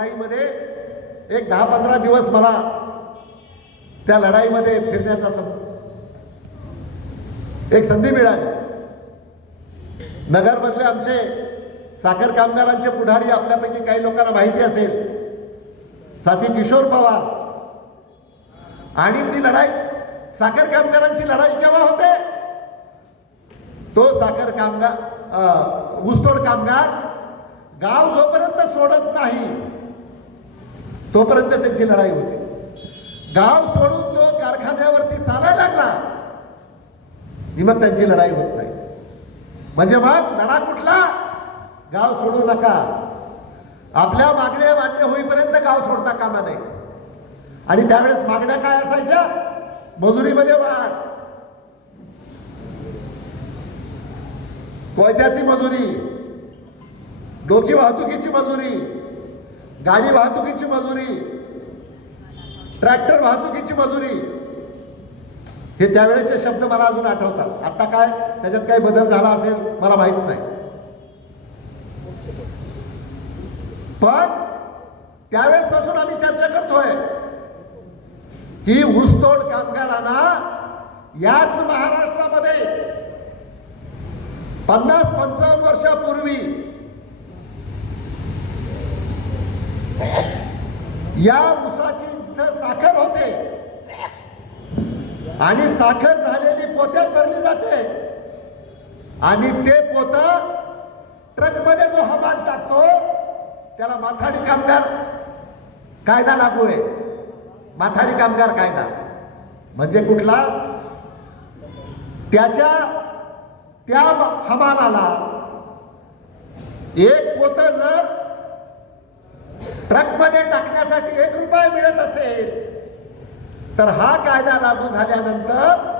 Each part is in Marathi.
लढाईमध्ये एक दहा पंधरा दिवस मला त्या लढाईमध्ये फिरण्याचा सम एक संधी मिळाली. नगरमधले आमचे साखर कामगारांचे पुढारी आपल्यापैकी काही लोकांना माहिती असेल. साथी किशोर पवार. आणि ती लढाई साखर कामगारांची लढाई केव्हा होते? तो साखर कामगार ऊसतोड कामगार गाव जोपर्यंत सोडत नाही तोपर्यंत त्यांची लढाई होते. गाव सोडून तो कारखान्यावरती चालायला लागला. ही मग त्यांची लढाई होत नाही. म्हणजे मग लढा कुठला? गाव सोडू नका. आपल्या मागण्या मान्य होईपर्यंत गाव सोडता कामा नाही आणि त्यावेळेस मागण्या काय असायच्या? मजुरीमध्ये वाढ. कोयत्याची मजुरी डोकी वाहतुकीची मजुरी गाडी वाहतुकीची मजुरी. ट्रॅक्टर वाहतुकीची मजुरी. हे त्यावेळेचे शब्द मला अजून आठवतात. आता काय? त्याच्यात काही बदल झाला असेल मला माहीत नाही. पण त्यावेळेस पासून आम्ही चर्चा करतोय की ऊसतोड कामगारांना याच महाराष्ट्रामध्ये पन्नास पंचावन्न वर्षापूर्वी या ऊसाची जिथं साखर होते. आणि साखर झालेली पोत्यात भरली जाते. आणि ते पोत ट्रकमध्ये जो हा माल टाकतो त्याला माथाडी कामगार कायदा लागू आहे. माथाडी कामगार कायदा. म्हणजे कुठला? त्याच्या त्या हमालाला एक पोत जर ट्रकमध्ये टाकण्यासाठी एक रुपया मिळत असेल तर हा कायदा लागू झाल्यानंतर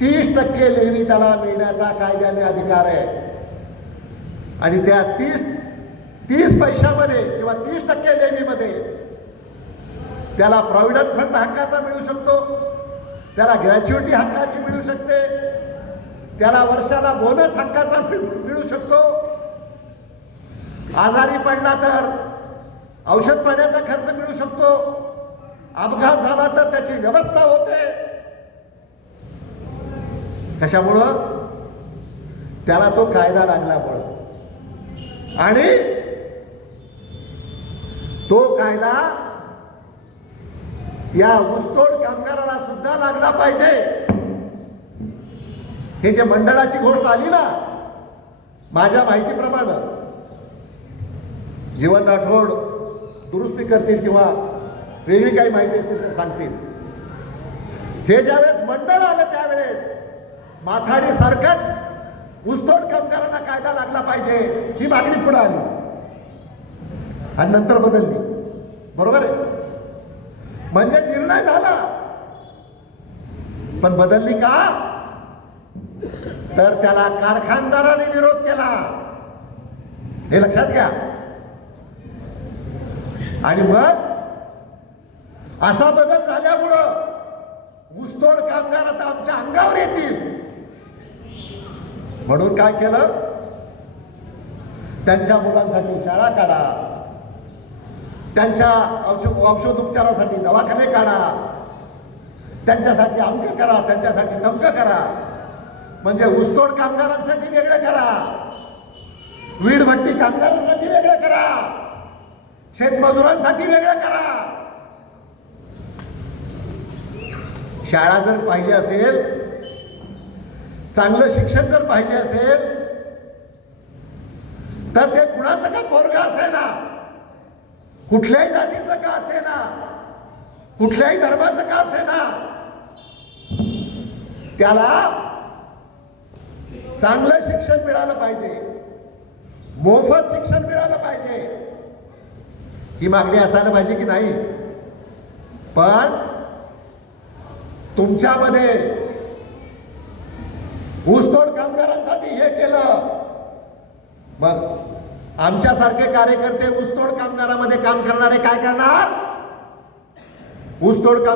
तीस टक्के लेणी त्याला मिळण्याचा कायद्याने अधिकार आहे. आणि त्या तीस तीस पैशामध्ये किंवा तीस टक्के लेणीमध्ये त्याला प्रॉव्हिडंट फंड हक्काचा मिळू शकतो त्याला ग्रॅच्युइटी हक्काची मिळू शकते त्याला वर्षाला बोनस हक्काचा मिळू शकतो. आजारी पडला तर औषध पाण्याचा खर्च मिळू शकतो. अपघात झाला तर त्याची व्यवस्था होते. कशामुळं? त्याला तो कायदा लागल्यामुळं आणि तो कायदा या ऊसतोड कामगाराला सुद्धा लागला पाहिजे. हे जे मंडळाची घोड चालली ना माझ्या माहितीप्रमाणे जीवन राठोड दुरुस्ती करतील किंवा वेगळी काही माहिती असतील तर सांगतील. हे ज्यावेळेस मंडळ आलं त्यावेळेस माथाडी सारखंच ऊसतोड कामगारांना कायदा लागला पाहिजे ही मागणी पुढे आली. आणि नंतर बदलली. बरोबर आहे? म्हणजे निर्णय झाला. पण बदलली का? तर त्याला कारखानदाराने विरोध केला. हे लक्षात घ्या. आणि मग असा बदल झाल्यामुळं ऊसतोड कामगार आता आमच्या अंगावर येतील. म्हणून काय केलं? त्यांच्या मुलांसाठी शाळा काढा. त्यांच्या औषध औषधोपचारासाठी दवाखाने काढा. त्यांच्यासाठी अमक करा त्यांच्यासाठी तमक करा. म्हणजे ऊसतोड कामगारांसाठी वेगळं करा. वीडभट्टी कामगारांसाठी वेगळं करा. शेतमजुरांसाठी वेगळं करा. शाळा जर पाहिजे असेल चांगलं शिक्षण जर पाहिजे असेल तर ते कुणाचं का पोरग असे ना कुठल्याही जातीचं का असे ना कुठल्याही धर्माचं का असे ना त्याला चांगलं शिक्षण मिळालं पाहिजे. मोफत शिक्षण मिळालं पाहिजे. ही मागणी असायला पाहिजे की नाही? पण तुमच्यामध्ये ऊसतोड कामगारांसाठी हे केलं. मग आमच्यासारखे कार्यकर्ते ऊसतोड कामगारामध्ये काम करणारे काय करणार? ऊसतोड काम